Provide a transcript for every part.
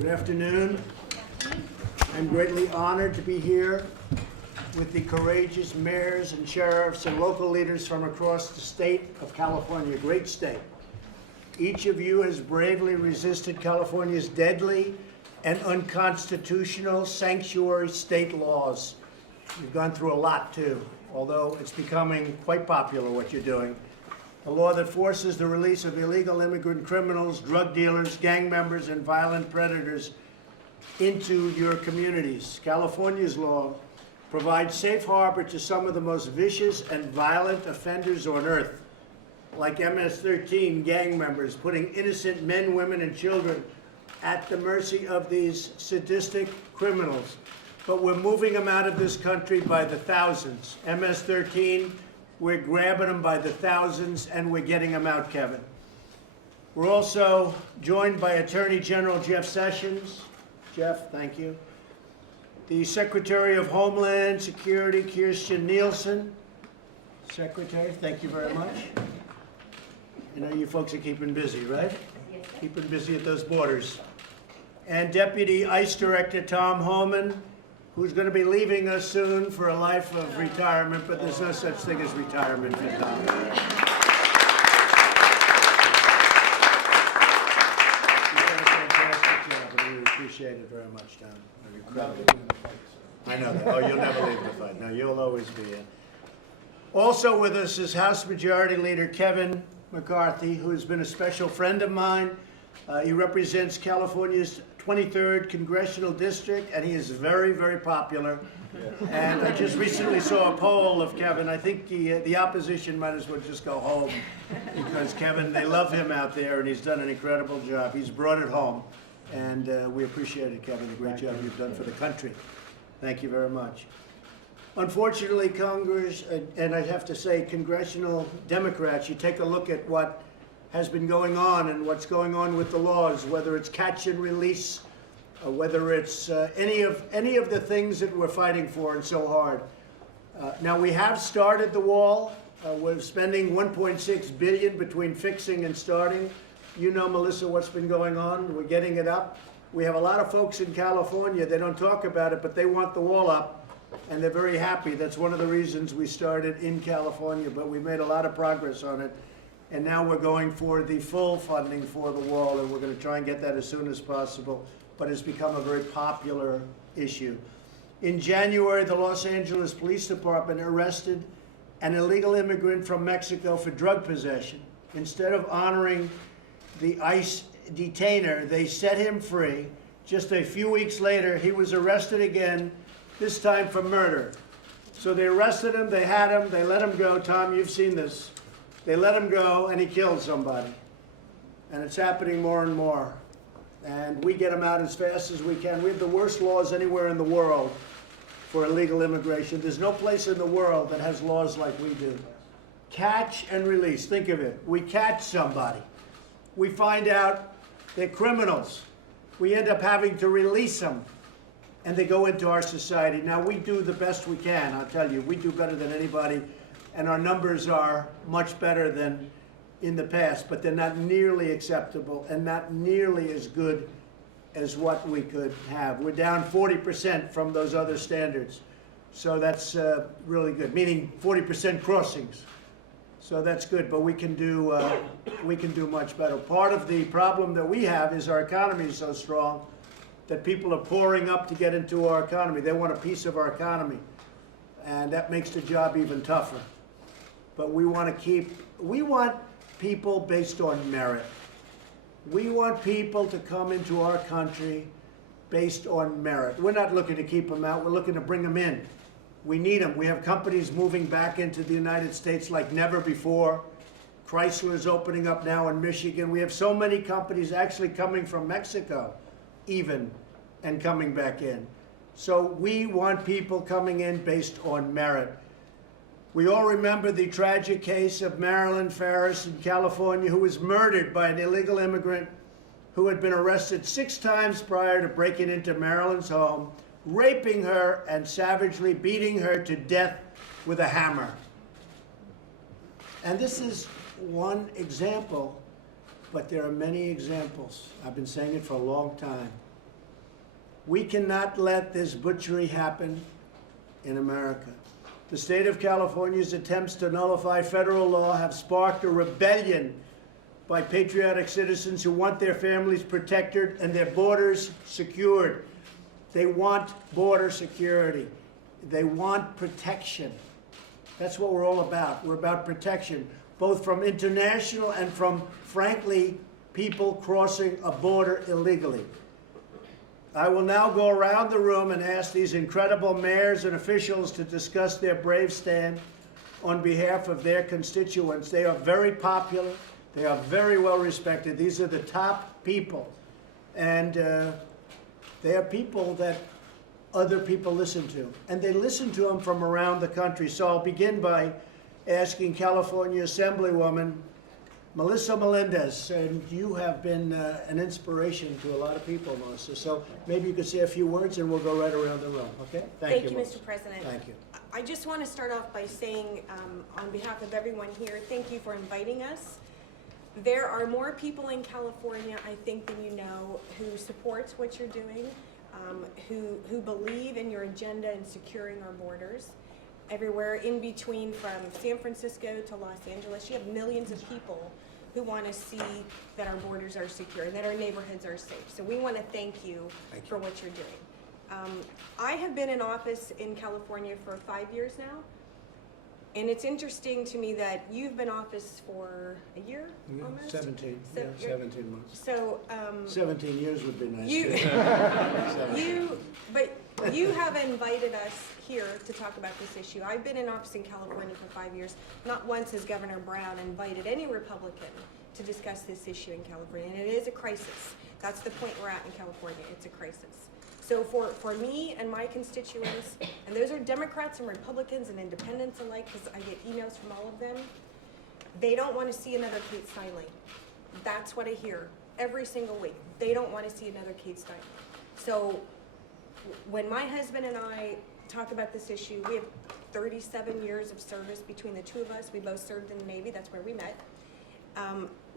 Good afternoon. I'm greatly honored to be here with the courageous mayors and sheriffs and local leaders from across the state of California, a great state. Each of you has bravely resisted California's deadly and unconstitutional sanctuary state laws. You've gone through a lot too, although it's becoming quite popular what you're doing. A law that forces the release of illegal immigrant criminals, drug dealers, gang members, and violent predators into your communities. California's law provides safe harbor to some of the most vicious and violent offenders on earth, like MS-13 gang members, putting innocent men, women, and children at the mercy of these sadistic criminals. But we're moving them out of this country by the thousands. MS-13, we're grabbing them by the thousands, and we're getting them out, Kevin. We're also joined by Attorney General Jeff Sessions. Jeff, thank you. The Secretary of Homeland Security, Kirstjen Nielsen. Secretary, thank you very much. You know, you folks are keeping busy, right? Yes, sir. Keeping busy at those borders. And Deputy ICE Director Tom Homan, who's going to be leaving us soon for a life of retirement, but there's no such thing as retirement for Tom. You've done a fantastic job, and we appreciate it very much, Tom. I know that. Oh, you'll never leave the fight. No, you'll always be in. Also with us is House Majority Leader Kevin McCarthy, who has been a special friend of mine. He represents California's 23rd Congressional District, and he is very, very popular. Yes. And I just recently saw a poll of Kevin. I think the opposition might as well just go home, because Kevin, they love him out there, and he's done an incredible job. He's brought it home, and we appreciate it, Kevin, the great job you've done for the country. Thank you very much. Unfortunately, Congress, and I have to say congressional Democrats, you take a look at what has been going on and what's going on with the laws, whether it's catch and release, whether it's any of the things that we're fighting for and so hard. Now, we have started the wall. We're spending $1.6 billion between fixing and starting. You know, Melissa, what's been going on. We're getting it up. We have a lot of folks in California, they don't talk about it, but they want the wall up, and they're very happy. That's one of the reasons we started in California, but we've made a lot of progress on it. And now we're going for the full funding for the wall, and we're going to try and get that as soon as possible. But it's become a very popular issue. In January, the Los Angeles Police Department arrested an illegal immigrant from Mexico for drug possession. Instead of honoring the ICE detainer, they set him free. Just a few weeks later, he was arrested again, this time for murder. So they arrested him, they had him, they let him go. Tom, you've seen this. They let him go, and he killed somebody. And it's happening more and more. And we get him out as fast as we can. We have the worst laws anywhere in the world for illegal immigration. There's no place in the world that has laws like we do. Catch and release. Think of it. We catch somebody. We find out they're criminals. We end up having to release them, and they go into our society. Now, we do the best we can, I'll tell you. We do better than anybody. And our numbers are much better than in the past, but they're not nearly acceptable and not nearly as good as what we could have. We're down 40% from those other standards. So that's really good, meaning 40% crossings. So that's good, but we can do much better. Part of the problem that we have is our economy is so strong that people are pouring up to get into our economy. They want a piece of our economy, and that makes the job even tougher. But we want people based on merit. We want people to come into our country based on merit. We're not looking to keep them out. We're looking to bring them in. We need them. We have companies moving back into the United States like never before. Chrysler is opening up now in Michigan. We have so many companies actually coming from Mexico even and coming back in. So we want people coming in based on merit. We all remember the tragic case of Marilyn Farris in California, who was murdered by an illegal immigrant who had been arrested 6 times prior to breaking into Marilyn's home, raping her and savagely beating her to death with a hammer. And this is one example, but there are many examples. I've been saying it for a long time. We cannot let this butchery happen in America. The state of California's attempts to nullify federal law have sparked a rebellion by patriotic citizens who want their families protected and their borders secured. They want border security. They want protection. That's what we're all about. We're about protection, both from international and from, frankly, people crossing a border illegally. I will now go around the room and ask these incredible mayors and officials to discuss their brave stand on behalf of their constituents. They are very popular. They are very well respected. These are the top people. And they are people that other people listen to. And they listen to them from around the country. So I'll begin by asking California Assemblywoman Melissa Melendez, and you have been an inspiration to a lot of people, Melissa. So maybe you could say a few words and we'll go right around the room, okay? Thank you, Mr. President. Thank you. I just want to start off by saying, on behalf of everyone here, thank you for inviting us. There are more people in California, I think, than you know, who support what you're doing, who believe in your agenda in securing our borders. Everywhere in between, from San Francisco to Los Angeles, you have millions of people who want to see that our borders are secure, that our neighborhoods are safe. So we want to thank you for what you're doing. I have been in office in California for 5 years now, and it's interesting to me that you've been in office for a year, almost? 17, So yeah, 17 months. So 17 years would be nice. You have invited us here to talk about this issue. I've been in office in California for 5 years. Not once has Governor Brown invited any Republican to discuss this issue in California, and it is a crisis. That's the point we're at in California. It's a crisis. So for me and my constituents, and those are Democrats and Republicans and independents alike, because I get emails from all of them, they don't want to see another Kate Steinle. That's what I hear every single week. They don't want to see another Kate Steinle. So when my husband and I talk about this issue, we have 37 years of service between the two of us. We both served in the Navy. That's where we met.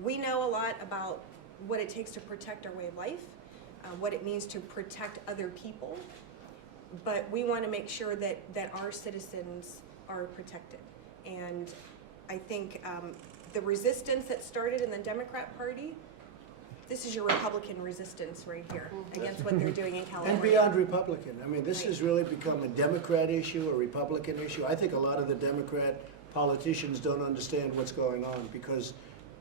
We know a lot about what it takes to protect our way of life, what it means to protect other people, but we want to make sure that our citizens are protected. And I think the resistance that started in the Democrat Party, this is your Republican resistance right here against what they're doing in California. And beyond Republican. I mean, this has really become a Democrat issue, a Republican issue. I think a lot of the Democrat politicians don't understand what's going on because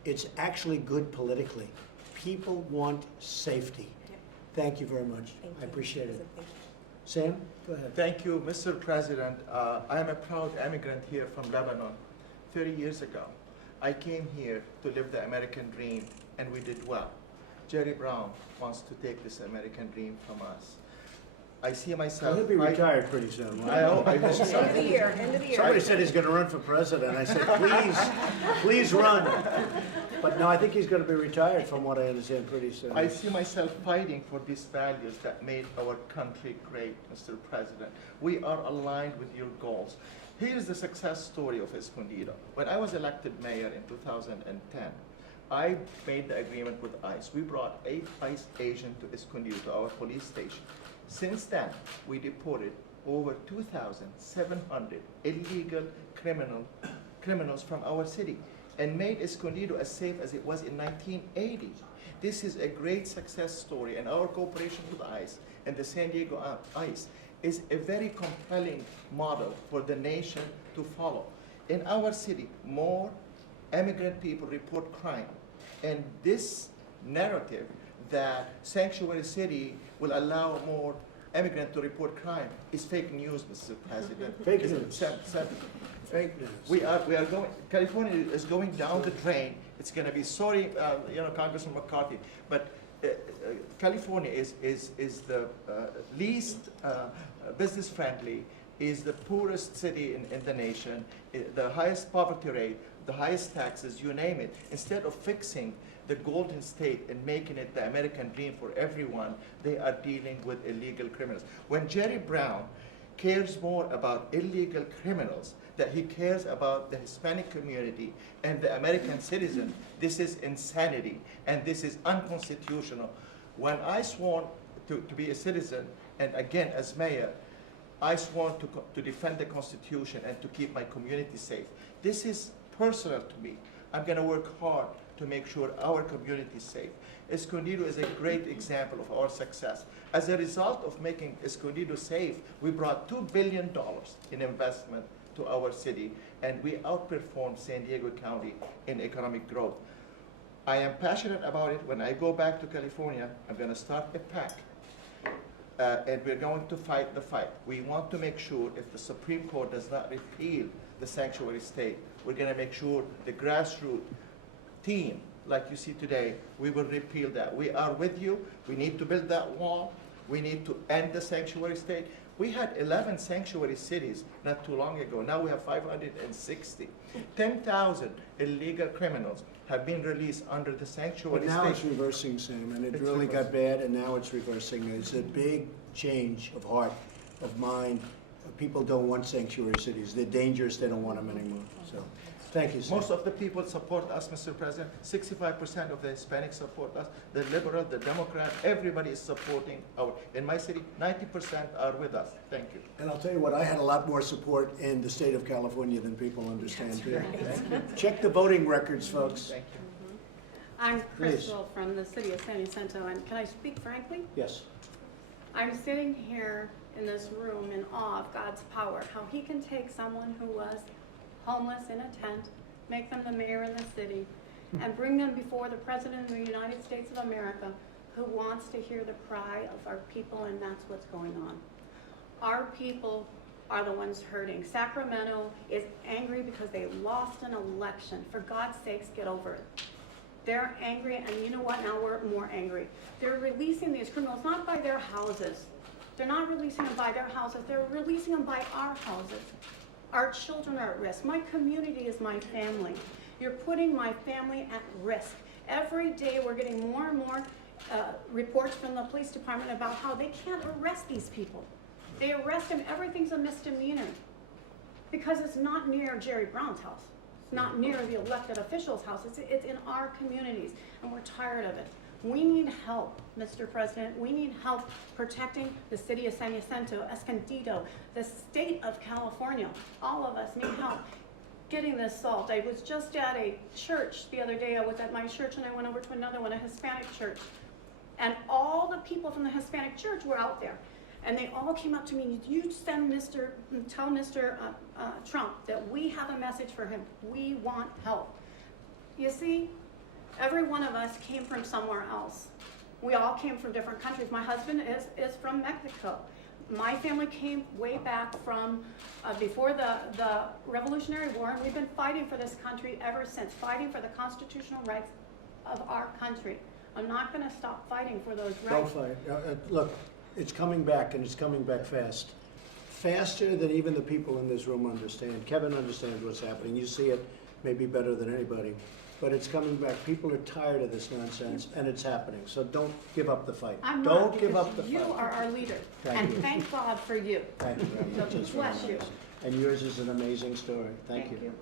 it's actually good politically. People want safety. Yep. Thank you very much. I appreciate it. Thank you. Sam, go ahead. Thank you, Mr. President. I am a proud immigrant here from Lebanon. 30 years ago, I came here to live the American dream, and we did well. Jerry Brown wants to take this American dream from us. I see myself. He'll be retired pretty soon. I hope so. End of the year, end of the year. Somebody said he's going to run for president. I said, please run. But no, I think he's going to be retired from what I understand pretty soon. I see myself fighting for these values that made our country great, Mr. President. We are aligned with your goals. Here is the success story of Escondido. When I was elected mayor in 2010, I made the agreement with ICE. We brought 8 ICE agents to Escondido, to our police station. Since then, we deported over 2,700 illegal criminals from our city and made Escondido as safe as it was in 1980. This is a great success story, and our cooperation with ICE and the San Diego ICE is a very compelling model for the nation to follow. In our city, more immigrant people report crime, and this narrative that sanctuary city will allow more immigrants to report crime is fake news, Mr. President. Fake news. Fake news. We are going. California is going down the drain. It's going to be sorry, Congressman McCarthy, but California is the least business friendly, is the poorest city in the nation, the highest poverty rate, the highest taxes, you name it. Instead of fixing the Golden State and making it the American dream for everyone, they are dealing with illegal criminals. When Jerry Brown cares more about illegal criminals than he cares about the Hispanic community and the American citizen, this is insanity and this is unconstitutional. When I swore to be a citizen, and again, as mayor, I sworn to defend the Constitution and to keep my community safe. This is personal to me. I'm going to work hard to make sure our community is safe. Escondido is a great example of our success. As a result of making Escondido safe, we brought $2 billion in investment to our city, and we outperformed San Diego County in economic growth. I am passionate about it. When I go back to California, I'm going to start a PAC, and we're going to fight the fight. We want to make sure if the Supreme Court does not repeal the sanctuary state, we're going to make sure the grassroots team, like you see today, we will repeal that. We are with you. We need to build that wall. We need to end the sanctuary state. We had 11 sanctuary cities not too long ago. Now we have 560. 10,000 illegal criminals have been released under the sanctuary But now state. it's reversing, Sam, and it It's really got reversing. bad, and now it's reversing. It's a big change of heart, of mind. People don't want sanctuary cities. They're dangerous. They don't want them anymore. So, thank you, Sam. Most of the people support us, Mr. President. 65% of the Hispanics support us. The liberal, the Democrat, everybody is supporting our, in my city, 90% are with us. Thank you. And I'll tell you what, I had a lot more support in the state of California than people understand too. Check the voting records, folks. Thank you. I'm Please. Crystal from the city of San Jacinto, and can I speak frankly? Yes. I'm sitting here in this room in awe of God's power, how he can take someone who was homeless in a tent, make them the mayor of the city, and bring them before the President of the United States of America, who wants to hear the cry of our people, and that's what's going on. Our people are the ones hurting. Sacramento is angry because they lost an election. For God's sakes, get over it. They're angry, and you know what? Now we're more angry. They're releasing these criminals not by their houses. They're not releasing them by their houses. They're releasing them by our houses. Our children are at risk. My community is my family. You're putting my family at risk. Every day we're getting more and more reports from the police department about how they can't arrest these people. They arrest them, everything's a misdemeanor because it's not near Jerry Brown's house. It's not near the elected official's house. It's in our communities, and we're tired of it. We need help, Mr. President. We need help protecting the city of San Jacinto, Escondido, the state of California. All of us need help getting this solved. I was just at a church the other day. I was at my church, and I went over to another one, a Hispanic church. And all the people from the Hispanic church were out there. And they all came up to me, you tell Mr. Trump that we have a message for him. We want help. You see, every one of us came from somewhere else. We all came from different countries. My husband is from Mexico. My family came way back from before the Revolutionary War, and we've been fighting for this country ever since, fighting for the constitutional rights of our country. I'm not going to stop fighting for those rights. Don't fight. Look, it's coming back, and it's coming back fast. Faster than even the people in this room understand. Kevin understands what's happening. You see it maybe better than anybody. But it's coming back. People are tired of this nonsense, and it's happening. So don't give up the fight. I'm Don't not, give up the because fight. you are our leader. Thank And you. thank God for you. Thank you very much. So It's very bless you. nice. And yours is an amazing story. Thank Thank you. you.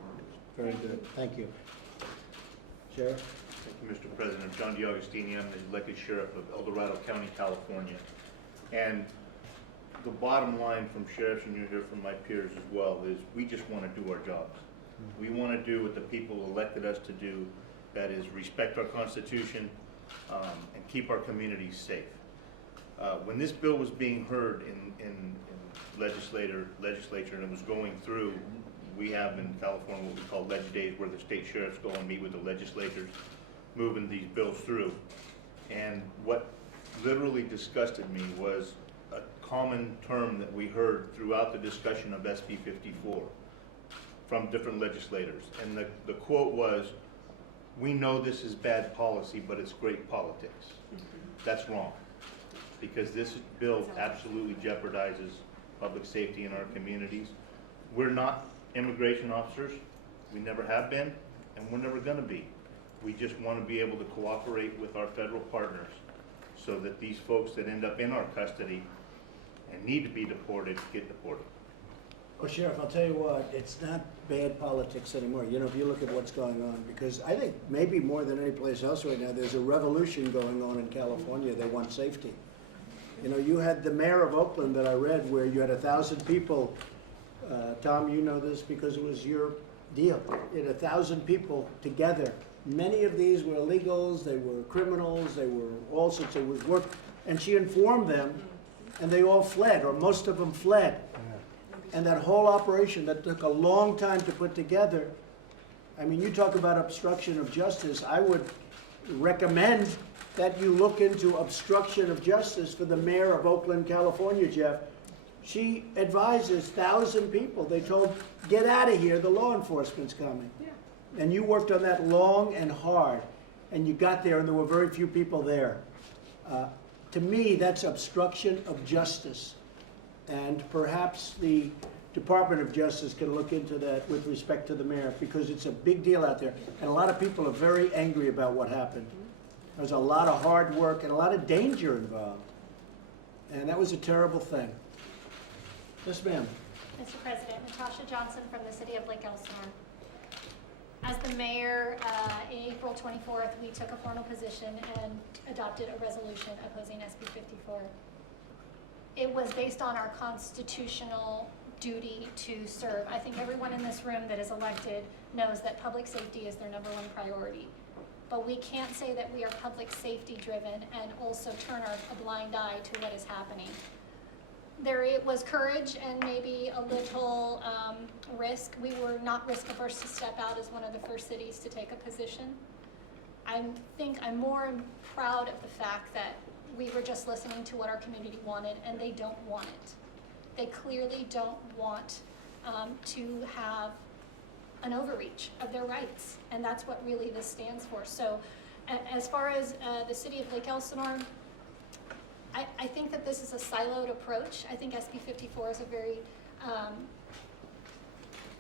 Very Thank good. you. Thank you. Sheriff? Thank you, Mr. President. John DiAugustini, I'm the elected sheriff of El Dorado County, California. And the bottom line from sheriffs, and you hear from my peers as well, is we just want to do our jobs. We want to do what the people elected us to do, that is respect our Constitution and keep our communities safe. When this bill was being heard in legislature and it was going through, we have in California what we call leg days, where the state sheriffs go and meet with the legislators, moving these bills through. And what literally disgusted me was a common term that we heard throughout the discussion of SB 54 from different legislators. And the quote was, "We know this is bad policy, but it's great politics." That's wrong, because this bill absolutely jeopardizes public safety in our communities. We're not immigration officers. We never have been, and we're never going to be. We just want to be able to cooperate with our federal partners so that these folks that end up in our custody and need to be deported get deported. Well, Sheriff, I'll tell you what, it's not bad politics anymore. You know, if you look at what's going on, because I think maybe more than any place else right now, there's a revolution going on in California. They want safety. You know, you had the mayor of Oakland that I read where you had 1,000 people. Tom, you know this because it was your deal. You had 1,000 people together. Many of these were illegals, they were criminals, they were all sorts of work. And she informed them, and they all fled, or most of them fled. And that whole operation that took a long time to put together, I mean, you talk about obstruction of justice, I would recommend that you look into obstruction of justice for the mayor of Oakland, California, Jeff. She advises 1,000 people. They told, get out of here, the law enforcement's coming. Yeah. And you worked on that long and hard, and you got there, and there were very few people there. To me, that's obstruction of justice. And perhaps the Department of Justice can look into that with respect to the mayor, because it's a big deal out there. And a lot of people are very angry about what happened. There's a lot of hard work and a lot of danger involved. And that was a terrible thing. Yes, ma'am. Mr. President, Natasha Johnson from the city of Lake Elsinore. As the mayor, April 24th, we took a formal position and adopted a resolution opposing SB 54. It was based on our constitutional duty to serve. I think everyone in this room that is elected knows that public safety is their #1 priority. But we can't say that we are public safety driven and also turn a blind eye to what is happening. It was courage and maybe a little risk. We were not risk averse to step out as one of the first cities to take a position. I think I'm more proud of the fact that we were just listening to what our community wanted, and they don't want it. They clearly don't want to have an overreach of their rights, and that's what really this stands for. So as far as the city of Lake Elsinore, I think that this is a siloed approach. I think SB 54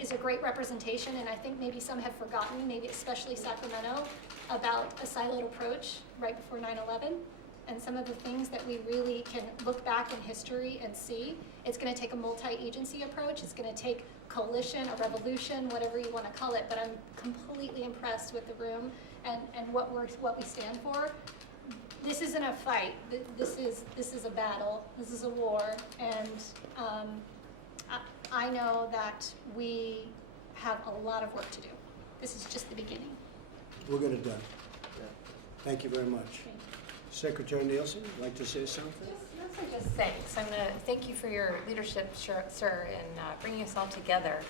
is a great representation, and I think maybe some have forgotten, maybe especially Sacramento, about a siloed approach right before 9/11. And some of the things that we really can look back in history and see. It's going to take a multi-agency approach. It's going to take coalition, a revolution, whatever you want to call it. But I'm completely impressed with the room and what we stand for. This isn't a fight. This is a battle. This is a war. And I know that we have a lot of work to do. This is just the beginning. We'll get it done. Thank you very much. Secretary Nielsen, would you like to say something? Just thanks. I'm going to thank you for your leadership, sir, in bringing us all together,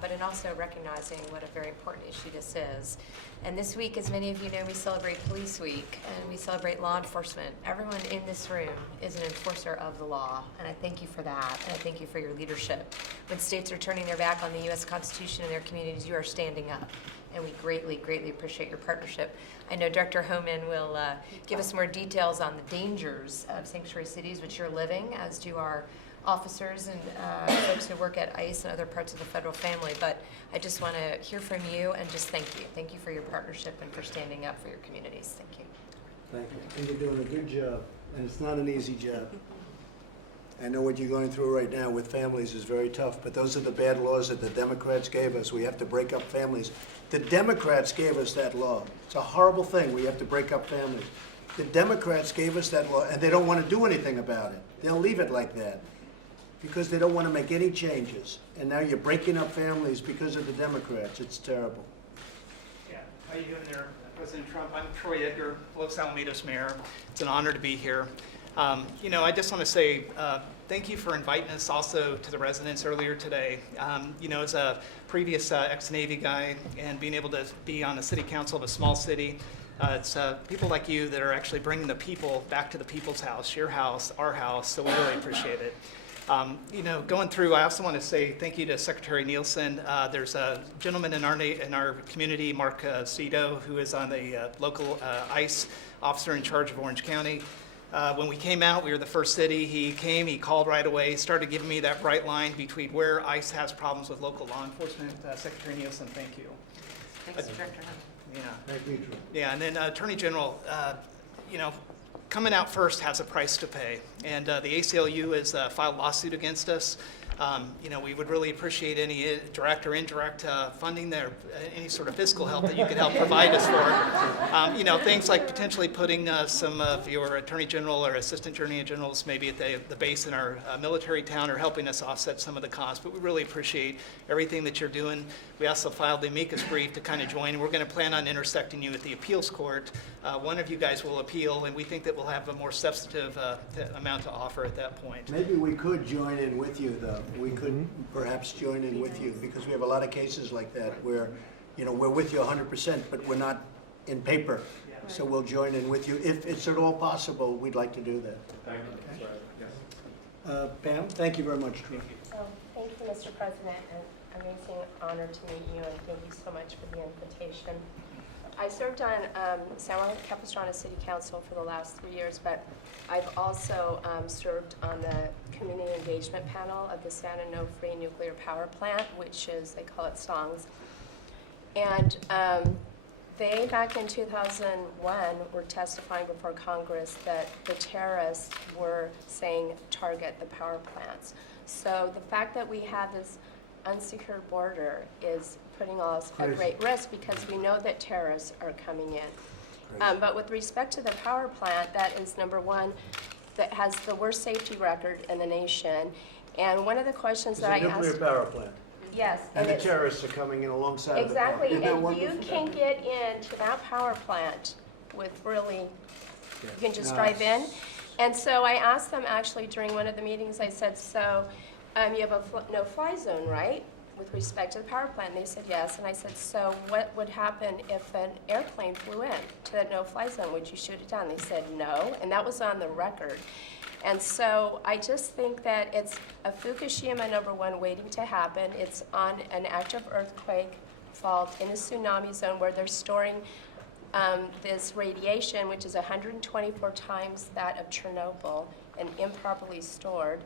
but in also recognizing what a very important issue this is. And this week, as many of you know, we celebrate Police Week and we celebrate law enforcement. Everyone in this room is an enforcer of the law, and I thank you for that, and I thank you for your leadership. When states are turning their back on the U.S. Constitution and their communities, you are standing up, and we greatly, greatly appreciate your partnership. I know Director Homan will give us more details on the dangers of sanctuary cities, which you're living, as do our officers and folks who work at ICE and other parts of the federal family. But I just want to hear from you and just thank you. Thank you for your partnership and for standing up for your communities. Thank you. Thank you. And you're doing a good job, and it's not an easy job. I know what you're going through right now with families is very tough, but those are the bad laws that the Democrats gave us. We have to break up families. The Democrats gave us that law. It's a horrible thing. We have to break up families. The Democrats gave us that law, and they don't want to do anything about it. They'll leave it like that because they don't want to make any changes. And now you're breaking up families because of the Democrats. It's terrible. Yeah, how you doing there, President Trump? I'm Troy Edgar, Los Alamitos Mayor. It's an honor to be here. I just want to say thank you for inviting us also to the residents earlier today. As a previous ex-Navy guy and being able to be on the city council of a small city, it's people like you that are actually bringing the people back to the people's house, your house, our house, so we really appreciate it. Going through, I also want to say thank you to Secretary Nielsen. There's a gentleman in our community, Mark Cito, who is on the local ICE officer in charge of Orange County. When we came out, we were the first city. He came, he called right away, started giving me that bright line between where ICE has problems with local law enforcement. Secretary Nielsen, thank you. Thanks, Director Hunt. Yeah. Thank you, Troy. Yeah, and then Attorney General, coming out first has a price to pay. And the ACLU has filed a lawsuit against us. We would really appreciate any direct or indirect funding there, any sort of fiscal help that you could help provide us for. Things like potentially putting some of your Attorney General or Assistant Attorney Generals maybe at the base in our military town, or helping us offset some of the costs. But we really appreciate everything that you're doing. We also filed the amicus brief to kind of join. We're going to plan on intersecting you at the appeals court. One of you guys will appeal, and we think that we'll have a more substantive amount to offer at that point. Maybe we could join in with you, though. We could perhaps join in with you, because we have a lot of cases like that where, we're with you 100%, but we're not in paper. So we'll join in with you. If it's at all possible, we'd like to do that. Thank you. Okay. Pam, thank you very much, Troy. Thank you, Mr. President, and amazing honor to meet you, and thank you so much for the invitation. I served on San Juan Capistrano City Council for the last 3 years, but I've also served on the community engagement panel of the San Onofre Nuclear Power Plant, which is, they call it SONGS. And they, back in 2001, were testifying before Congress that the terrorists were saying target the power plants. So the fact that we have this unsecured border is putting us at great risk, because we know that terrorists are coming in. But with respect to the power plant, that is number one that has the worst safety record in the nation. And one of the questions that I asked— It's a nuclear power plant. Yes. And the terrorists are coming in alongside of the power. Exactly, Isn't that and you wonderful? can get into that power plant with really, you can just Nice. drive in. And so I asked them actually during one of the meetings, I said, so you have a no-fly zone, right, with respect to the power plant? And they said yes. And I said, so what would happen if an airplane flew in to that no-fly zone? Would you shoot it down? They said no, and that was on the record. And so I just think that it's a Fukushima #1 waiting to happen. It's on an active earthquake fault in a tsunami zone where they're storing this radiation, which is 124 times that of Chernobyl, and improperly stored,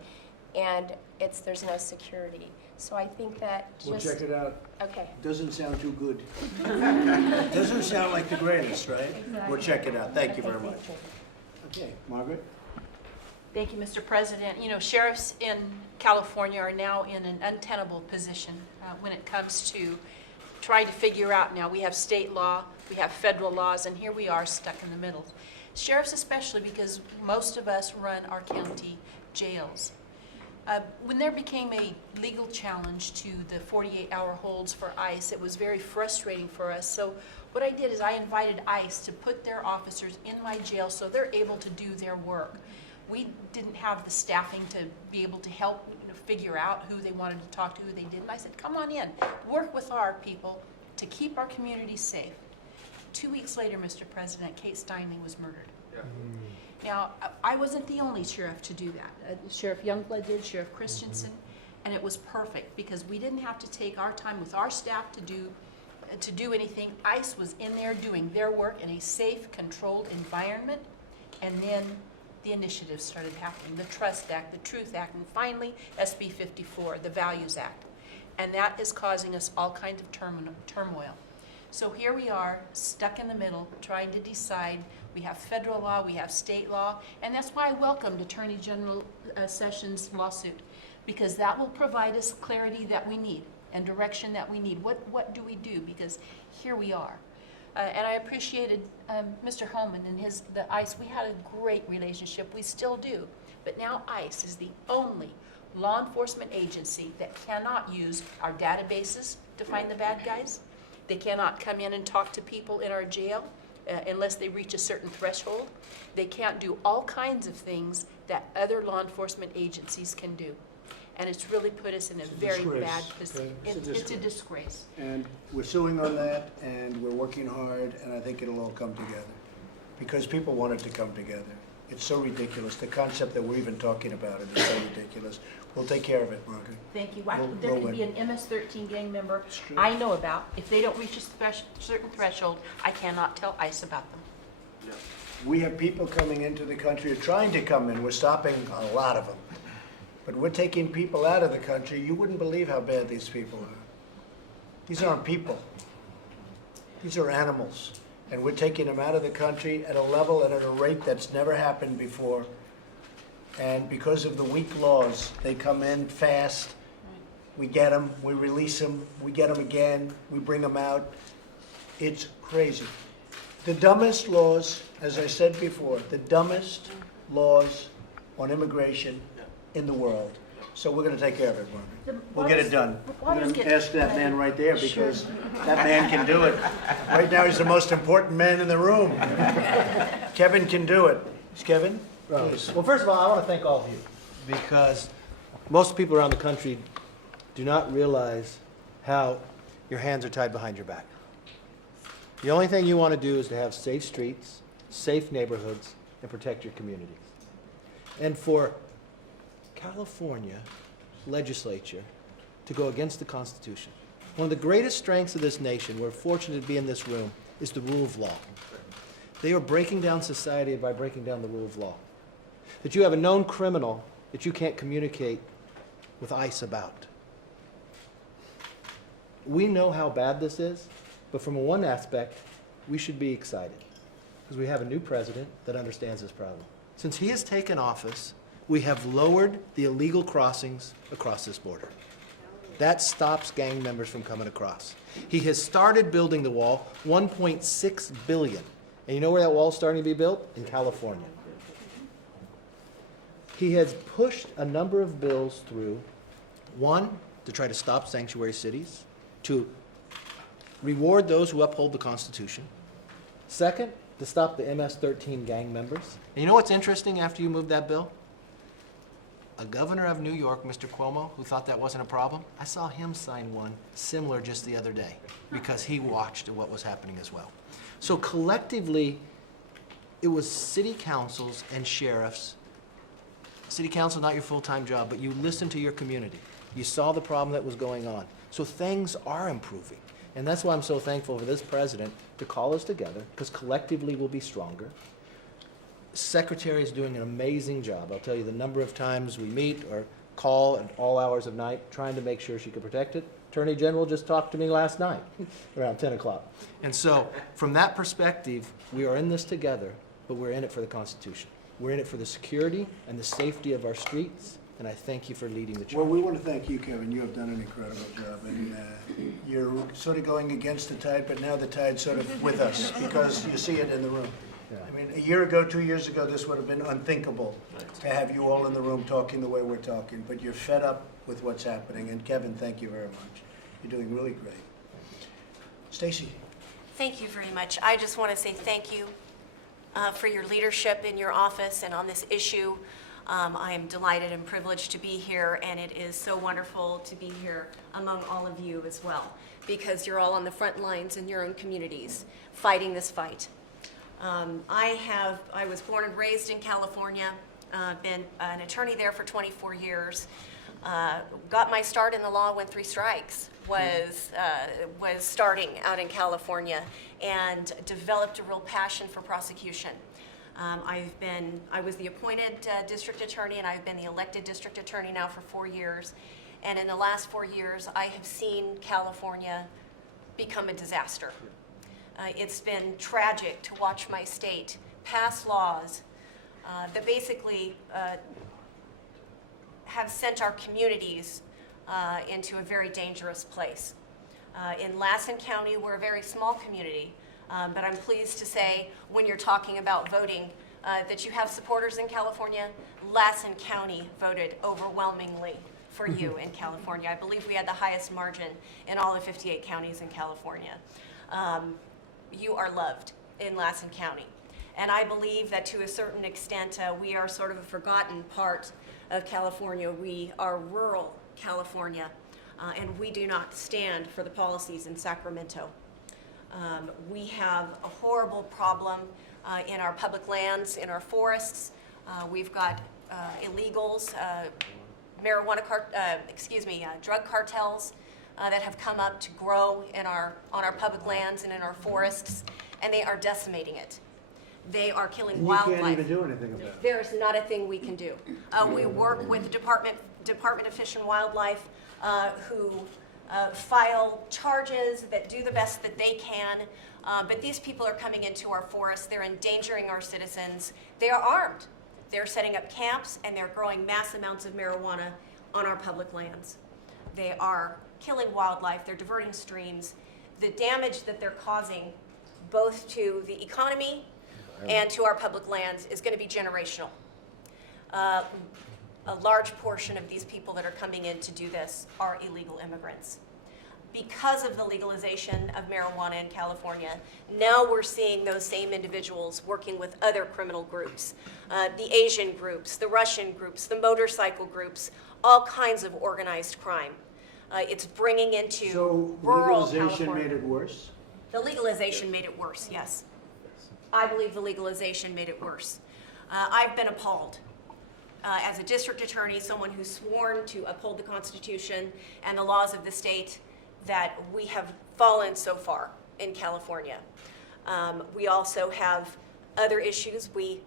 and there's no security. So I think that just— We'll check it out. Okay. Doesn't sound too good. Doesn't sound like the greatest, right? We'll check it out. Thank you very much. Okay, Margaret? Thank you, Mr. President. Sheriffs in California are now in an untenable position when it comes to trying to figure out now. We have state law, we have federal laws, and here we are stuck in the middle. Sheriffs especially, because most of us run our county jails. When there became a legal challenge to the 48-hour holds for ICE, it was very frustrating for us. So what I did is I invited ICE to put their officers in my jail so they're able to do their work. We didn't have the staffing to be able to help figure out who they wanted to talk to, who they didn't. I said, come on in, work with our people to keep our community safe. 2 weeks later, Mr. President, Kate Steinle was murdered. Yeah. Now, I wasn't the only sheriff to do that. Sheriff Youngblood did, Sheriff Christensen, and it was perfect because we didn't have to take our time with our staff to do anything. ICE was in there doing their work in a safe, controlled environment, and then the initiatives started happening, the Trust Act, the Truth Act, and finally SB 54, the Values Act. And that is causing us all kinds of turmoil. So here we are, stuck in the middle, trying to decide. We have federal law, we have state law, and that's why I welcomed Attorney General Sessions' lawsuit, because that will provide us clarity that we need and direction that we need. What do we do? Because here we are. And I appreciated Mr. Holman and the ICE. We had a great relationship. We still do. But now ICE is the only law enforcement agency that cannot use our databases to find the bad guys. They cannot come in and talk to people in our jail unless they reach a certain threshold. They can't do all kinds of things that other law enforcement agencies can do. And it's really put us in a very bad position. It's a disgrace. And we're suing on that, and we're working hard, and I think it'll all come together. Because people want it to come together. It's so ridiculous. The concept that we're even talking about it is so ridiculous. We'll take care of it, Margaret. Thank you. We'll There could win. be an MS-13 gang member true. I know about. If they don't reach a certain threshold, I cannot tell ICE about them. Yeah. We have people coming into the country, or trying to come in. We're stopping a lot of them. But we're taking people out of the country. You wouldn't believe how bad these people are. These aren't people. These are animals. And we're taking them out of the country at a level and at a rate that's never happened before. And because of the weak laws, they come in fast. We get them, we release them, we get them again, we bring them out. It's crazy. The dumbest laws, as I said before, the dumbest laws on immigration in the world. So we're gonna take care of it, Barbie. We'll get it done. I'm gonna ask that man right there, because that man can do it. Right now, he's the most important man in the room. Kevin can do it. Is Kevin? Please. Well, first of all, I want to thank all of you, because most people around the country do not realize how your hands are tied behind your back. The only thing you want to do is to have safe streets, safe neighborhoods, and protect your communities. And for California legislature to go against the Constitution, one of the greatest strengths of this nation, we're fortunate to be in this room, is the rule of law. They are breaking down society by breaking down the rule of law. That you have a known criminal that you can't communicate with ICE about. We know how bad this is, but from one aspect, we should be excited, because we have a new president that understands this problem. Since he has taken office, we have lowered the illegal crossings across this border. That stops gang members from coming across. He has started building the wall, $1.6 billion. And you know where that wall is starting to be built? In California. He has pushed a number of bills through. One, to try to stop sanctuary cities, to reward those who uphold the Constitution. Second, to stop the MS-13 gang members. And you know what's interesting after you moved that bill? A governor of New York, Mr. Cuomo, who thought that wasn't a problem, I saw him sign one similar just the other day, because he watched what was happening as well. So collectively, it was city councils and sheriffs. City council, not your full-time job, but you listened to your community. You saw the problem that was going on. So things are improving. And that's why I'm so thankful for this president to call us together, because collectively we'll be stronger. Secretary is doing an amazing job. I'll tell you the number of times we meet or call at all hours of night trying to make sure she could protect it. Attorney General just talked to me last night around 10 o'clock. And so from that perspective, we are in this together, but we're in it for the Constitution. We're in it for the security and the safety of our streets, and I thank you for leading the charge. Well, we want to thank you, Kevin. You have done an incredible job, and you're sort of going against the tide, but now the tide's sort of with us, because you see it in the room. Yeah. I mean, a year ago, 2 years ago, this would have been unthinkable to have you all in the room talking the way we're talking, but you're fed up with what's happening, and Kevin, thank you very much. You're doing really great. Stacy. Thank you very much. I just want to say thank you for your leadership in your office and on this issue. I am delighted and privileged to be here, and it is so wonderful to be here among all of you as well, because you're all on the front lines in your own communities fighting this fight. I was born and raised in California, been an attorney there for 24 years, got my start in the law when 3 strikes was starting out in California, and developed a real passion for prosecution. I was the appointed district attorney, and I've been the elected district attorney now for 4 years. And in the last 4 years, I have seen California become a disaster. It's been tragic to watch my state pass laws that basically have sent our communities into a very dangerous place. In Lassen County, we're a very small community, but I'm pleased to say when you're talking about voting that you have supporters in California. Lassen County voted overwhelmingly for you in California. I believe we had the highest margin in all the 58 counties in California. You are loved in Lassen County. And I believe that to a certain extent, we are sort of a forgotten part of California. We are rural California, and we do not stand for the policies in Sacramento. We have a horrible problem in our public lands, in our forests. We've got illegals, drug cartels that have come up to grow on our public lands and in our forests, and they are decimating it. They are killing wildlife. You can't even do anything about it. There's not a thing we can do. We work with the Department of Fish and Wildlife, who file charges that do the best that they can, but these people are coming into our forests. They're endangering our citizens. They are armed. They're setting up camps and they're growing mass amounts of marijuana on our public lands. They are killing wildlife, they're diverting streams. The damage that they're causing both to the economy and to our public lands is going to be generational. A large portion of these people that are coming in to do this are illegal immigrants. Because of the legalization of marijuana in California, now we're seeing those same individuals working with other criminal groups, the Asian groups, the Russian groups, the motorcycle groups, all kinds of organized crime. It's bringing into So rural legalization California. made it worse? The legalization made it worse, yes. I believe the legalization made it worse. I've been appalled. As a district attorney, someone who's sworn to uphold the Constitution and the laws of the state, that we have fallen so far in California. We also have other issues. We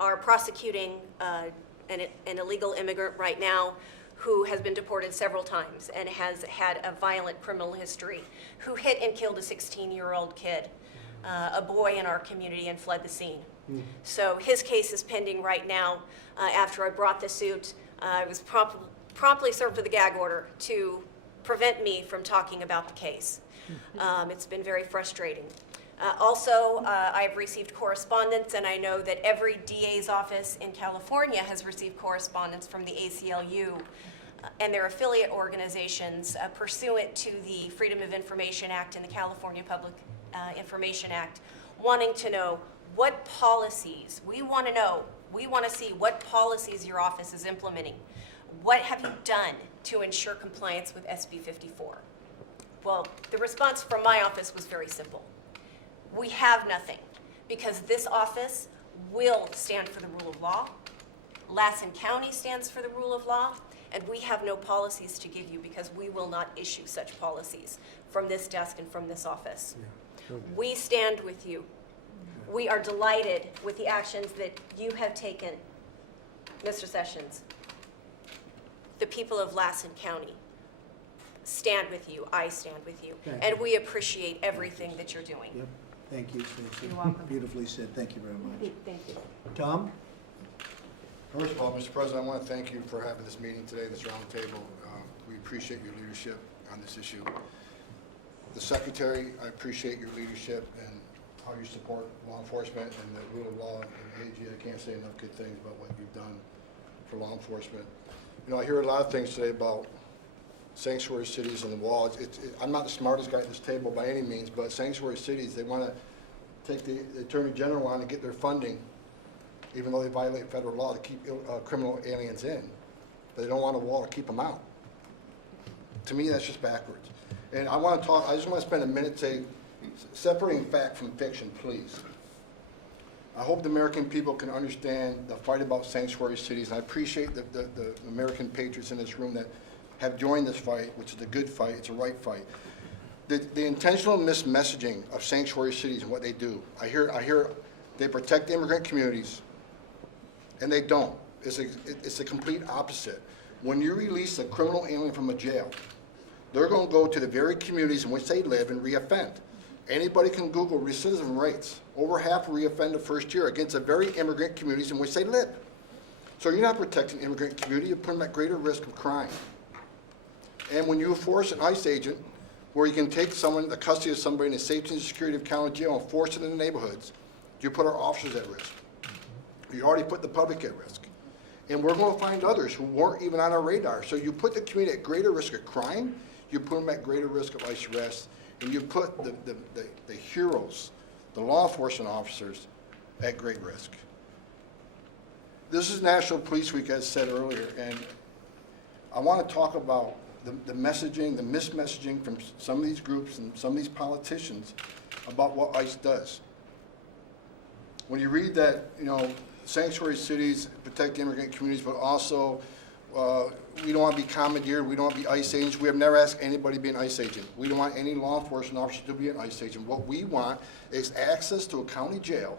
are prosecuting an illegal immigrant right now who has been deported several times and has had a violent criminal history, who hit and killed a 16-year-old kid, a boy in our community, and fled the scene. So his case is pending right now. After I brought the suit, I was promptly served with a gag order to prevent me from talking about the case. It's been very frustrating. Also, I've received correspondence, and I know that every DA's office in California has received correspondence from the ACLU and their affiliate organizations pursuant to the Freedom of Information Act and the California Public Information Act, wanting to know what policies, we want to see what policies your office is implementing. What have you done to ensure compliance with SB 54? Well, the response from my office was very simple. We have nothing, because this office will stand for the rule of law. Lassen County stands for the rule of law, and we have no policies to give you because we will not issue such policies from this desk and from this office. We stand with you. We are delighted with the actions that you have taken, Mr. Sessions. The people of Lassen County stand with you. I stand with you. Thank And you. we appreciate everything that you're doing. Yep. Thank you, Stacey. You're welcome. Beautifully said. Thank you very much. Thank you. Tom? First of all, Mr. President, I want to thank you for having this meeting today, this roundtable. We appreciate your leadership on this issue. The Secretary, I appreciate your leadership and how you support law enforcement and the rule of law. And AG, I can't say enough good things about what you've done for law enforcement. You know, I hear a lot of things today about sanctuary cities and the wall. I'm not the smartest guy at this table by any means, but sanctuary cities, they want to take the Attorney General on and get their funding, even though they violate federal law, to keep criminal aliens in. But they don't want a wall to keep them out. To me, that's just backwards. And I just want to spend a minute saying, separating fact from fiction, please. I hope the American people can understand the fight about sanctuary cities. And I appreciate the American patriots in this room that have joined this fight, which is a good fight, it's a right fight. The intentional mismessaging of sanctuary cities and what they do. I hear they protect immigrant communities, and they don't. It's a complete opposite. When you release a criminal alien from a jail, they're going to go to the very communities in which they live and reoffend. Anybody can Google recidivism rates. Over half reoffend the first year against the very immigrant communities in which they live. So you're not protecting the immigrant community, you're putting them at greater risk of crime. And when you force an ICE agent, where you can take someone, the custody of somebody in the safety and security of county jail and force it in the neighborhoods, you put our officers at risk. You already put the public at risk. And we're going to find others who weren't even on our radar. So you put the community at greater risk of crime, you put them at greater risk of ICE arrest, and you put the heroes, the law enforcement officers, at great risk. This is National Police Week, as said earlier, and I want to talk about the messaging, the mismessaging from some of these groups and some of these politicians about what ICE does. When you read that, you know, sanctuary cities protect immigrant communities, but also we don't want to be commandeered, we don't want to be ICE agents. We have never asked anybody to be an ICE agent. We don't want any law enforcement officer to be an ICE agent. What we want is access to a county jail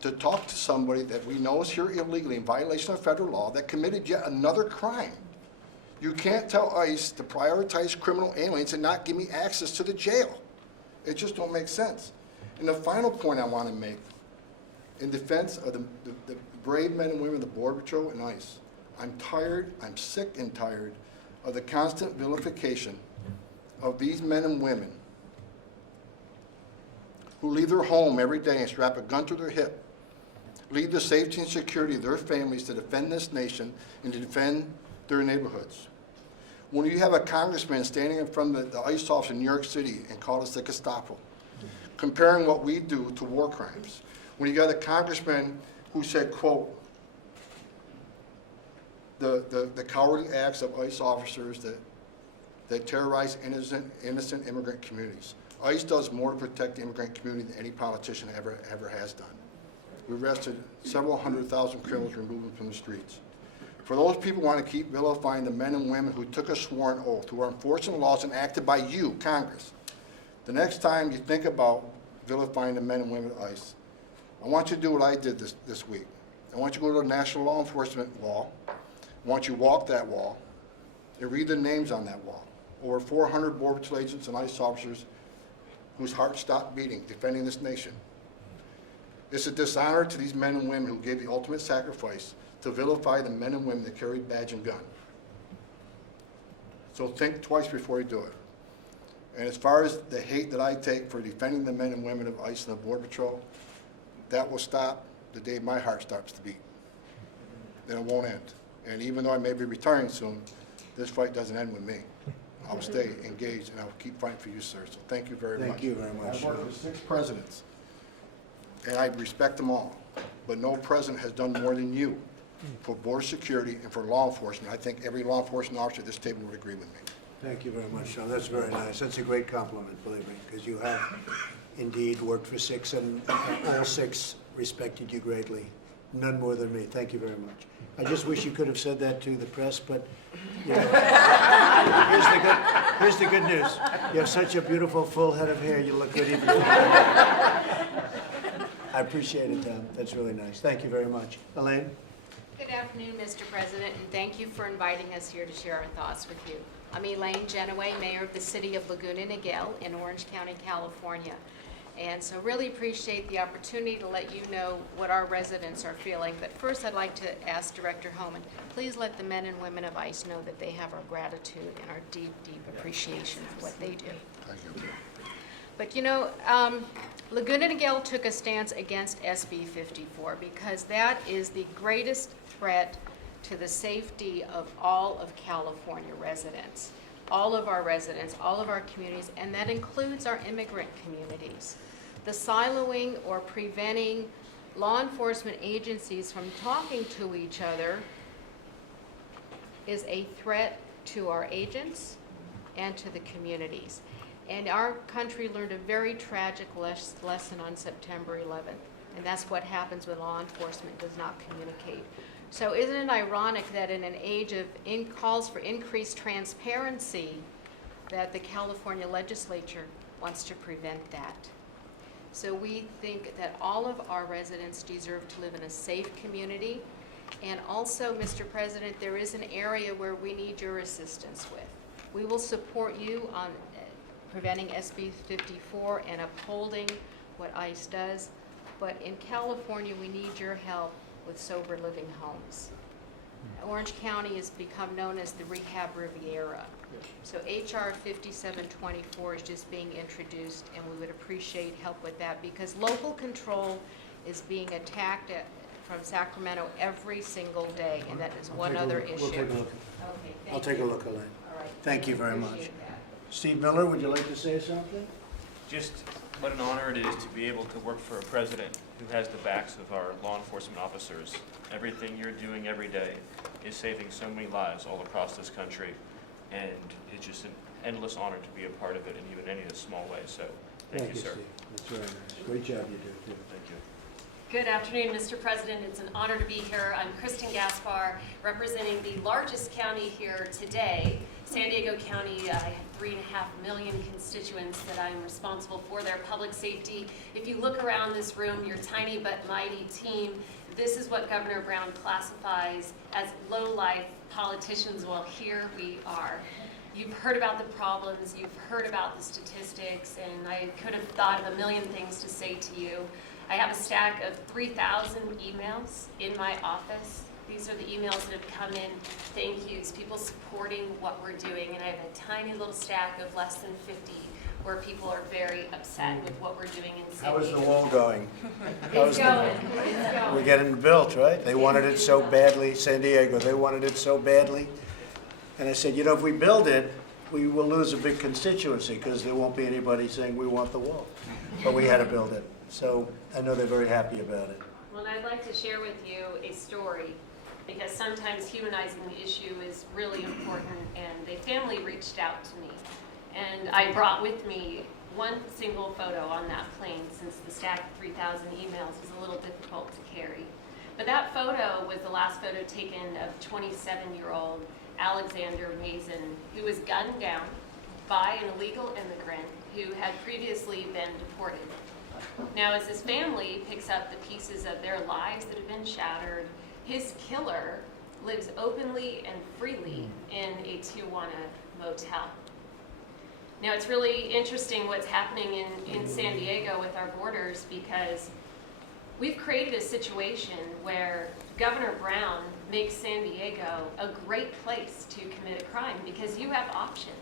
to talk to somebody that we know is here illegally in violation of federal law that committed yet another crime. You can't tell ICE to prioritize criminal aliens and not give me access to the jail. It just don't make sense. And the final point I want to make in defense of the brave men and women of the Border Patrol and ICE. I'm tired, I'm sick and tired of the constant vilification of these men and women who leave their home every day and strap a gun to their hip, leave the safety and security of their families to defend this nation and to defend their neighborhoods. When you have a congressman standing in front of the ICE office in New York City and call us the Gestapo, comparing what we do to war crimes, when you got a congressman who said, quote, the cowardly acts of ICE officers that terrorize innocent immigrant communities. ICE does more to protect the immigrant community than any politician ever has done. We arrested several 100,000 criminals, removed them from the streets. For those people who want to keep vilifying the men and women who took a sworn oath, who are enforcing laws enacted by you, Congress, the next time you think about vilifying the men and women of ICE, I want you to do what I did this week. I want you to go to the National Law Enforcement wall. I want you to walk that wall and read the names on that wall. Over 400 Border Patrol agents and ICE officers whose hearts stopped beating, defending this nation. It's a dishonor to these men and women who gave the ultimate sacrifice to vilify the men and women that carried badge and gun. So think twice before you do it. And as far as the hate that I take for defending the men and women of ICE and the Border Patrol, that will stop the day my heart stops to beat. Then it won't end. And even though I may be retiring soon, this fight doesn't end with me. I'll stay engaged and I'll keep fighting for you, sir. So thank you very much. Thank you very much, I've worked sir. with 6 presidents, and I respect them all. But no president has done more than you for border security and for law enforcement. I think every law enforcement officer at this table would agree with me. Thank you very much, Sean. That's very nice. That's a great compliment, believe me, because you have indeed worked for 6, and all 6 respected you greatly. None more than me. Thank you very much. I just wish you could have said that to the press, but you know, here's the good news. You have such a beautiful full head of hair. You look good even. I appreciate it, Tom. That's really nice. Thank you very much. Elaine? Good afternoon, Mr. President, and thank you for inviting us here to share our thoughts with you. I'm Elaine Genoway, Mayor of the City of Laguna Niguel in Orange County, California. And so really appreciate the opportunity to let you know what our residents are feeling. But first I'd like to ask Director Homan, please let the men and women of ICE know that they have our gratitude and our deep, deep appreciation for what they do. Thank you. But you know, Laguna Niguel took a stance against SB 54 because that is the greatest threat to the safety of all of California residents, all of our residents, all of our communities, and that includes our immigrant communities. The siloing or preventing law enforcement agencies from talking to each other is a threat to our agents and to the communities. And our country learned a very tragic lesson on September 11th, and that's what happens when law enforcement does not communicate. So isn't it ironic that in an age of calls for increased transparency, that the California legislature wants to prevent that? So we think that all of our residents deserve to live in a safe community. And also, Mr. President, there is an area where we need your assistance with. We will support you on preventing SB 54 and upholding what ICE does. But in California, we need your help with sober living homes. Orange County has become known as the Rehab Riviera. So HR 5724 is just being introduced, and we would appreciate help with that because local control is being attacked from Sacramento every single day, and that is one other issue. We'll take a look. Okay, thank I'll take a you. look, Elaine. All right. Thank you very much. Appreciate that. Steve Miller, would you like to say something? Just what an honor it is to be able to work for a president who has the backs of our law enforcement officers. Everything you're doing every day is saving so many lives all across this country, and it's just an endless honor to be a part of it, and even any small way. So thank you, sir. Steve. That's very nice. Great job you do, too. Thank you. Good afternoon, Mr. President. It's an honor to be here. I'm Kristen Gaspar, representing the largest county here today, San Diego County. I have 3.5 million constituents that I'm responsible for their public safety. If you look around this room, your tiny but mighty team, this is what Governor Brown classifies as low-life politicians. Well, here we are. You've heard about the problems, you've heard about the statistics, and I could have thought of a million things to say to you. I have a stack of 3,000 emails in my office. These are the emails that have come in, thank yous, people supporting what we're doing. And I have a tiny little stack of less than 50 where people are very upset with what we're doing in San How is Diego. the wall going? It's going. We're getting built, right? They wanted it so badly, San Diego, they wanted it so badly. And I said, you know, if we build it, we will lose a big constituency because there won't be anybody saying we want the wall. But we had to build it. So I know they're very happy about it. Well, and I'd like to share with you a story because sometimes humanizing the issue is really important, and the family reached out to me. And I brought with me one single photo on that plane since the stack of 3,000 emails was a little difficult to carry. But that photo was the last photo taken of 27-year-old Alexander Mason, who was gunned down by an illegal immigrant who had previously been deported. Now, as his family picks up the pieces of their lives that have been shattered, his killer lives openly and freely in a Tijuana motel. Now, it's really interesting what's happening in San Diego with our borders, because we've created a situation where Governor Brown makes San Diego a great place to commit a crime because you have options.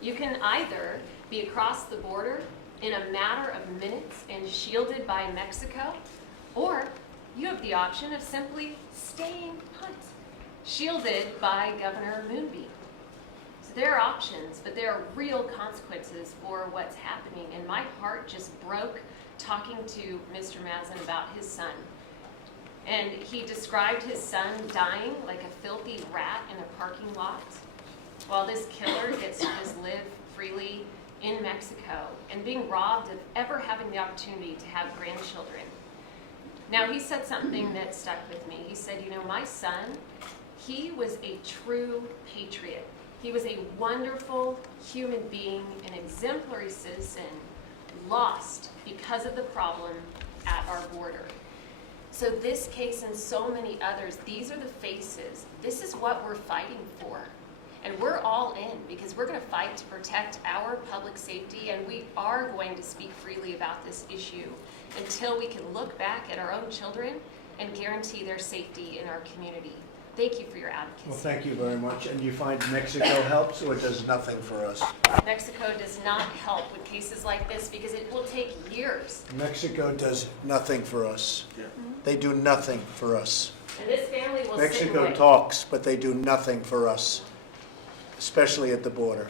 You can either be across the border in a matter of minutes and shielded by Mexico, or you have the option of simply staying put, shielded by Governor Moonbeam. So there are options, but there are real consequences for what's happening. And my heart just broke talking to Mr. Mazin about his son. And he described his son dying like a filthy rat in a parking lot, while this killer gets to just live freely in Mexico and being robbed of ever having the opportunity to have grandchildren. Now, he said something that stuck with me. He said, you know, my son, he was a true patriot. He was a wonderful human being, an exemplary citizen, lost because of the problem at our border. So this case and so many others, these are the faces. This is what we're fighting for. And we're all in because we're going to fight to protect our public safety, and we are going to speak freely about this issue until we can look back at our own children and guarantee their safety in our community. Thank you for your advocacy. Well, thank you very much. And you find Mexico helps or does nothing for us? Mexico does not help with cases like this because it will take years. Mexico does nothing for us. They do nothing for us. And this family will sit and Mexico wait. talks, but they do nothing for us, especially at the border.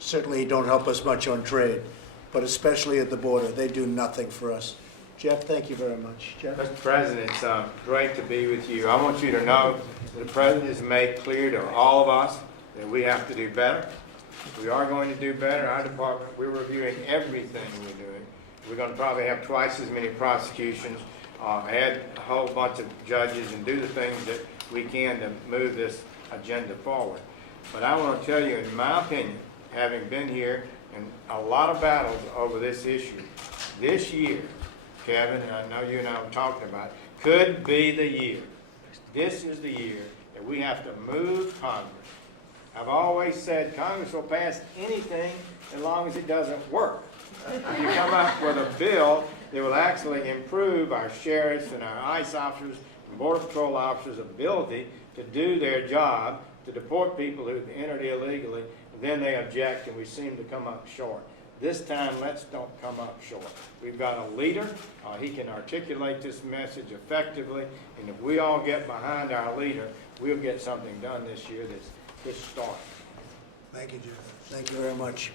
Certainly don't help us much on trade, but especially at the border, they do nothing for us. Jeff, thank you very much. Jeff? Mr. President, it's great to be with you. I want you to know the President has made clear to all of us that we have to do better. We are going to do better. Our department, we're reviewing everything we're doing. We're going to probably have twice as many prosecutions, add a whole bunch of judges, and do the things that we can to move this agenda forward. But I want to tell you, in my opinion, having been here in a lot of battles over this issue, this year, Kevin, and I know you and I were talking about it, could be the year. This is the year that we have to move Congress. I've always said Congress will pass anything as long as it doesn't work. If you come up with a bill that will actually improve our sheriffs and our ICE officers and Border Patrol officers' ability to do their job, to deport people who've entered illegally, then they object and we seem to come up short. This time, let's don't come up short. We've got a leader. He can articulate this message effectively, and if we all get behind our leader, we'll get something done this year that's historic. Thank you, Jeff. Thank you very much.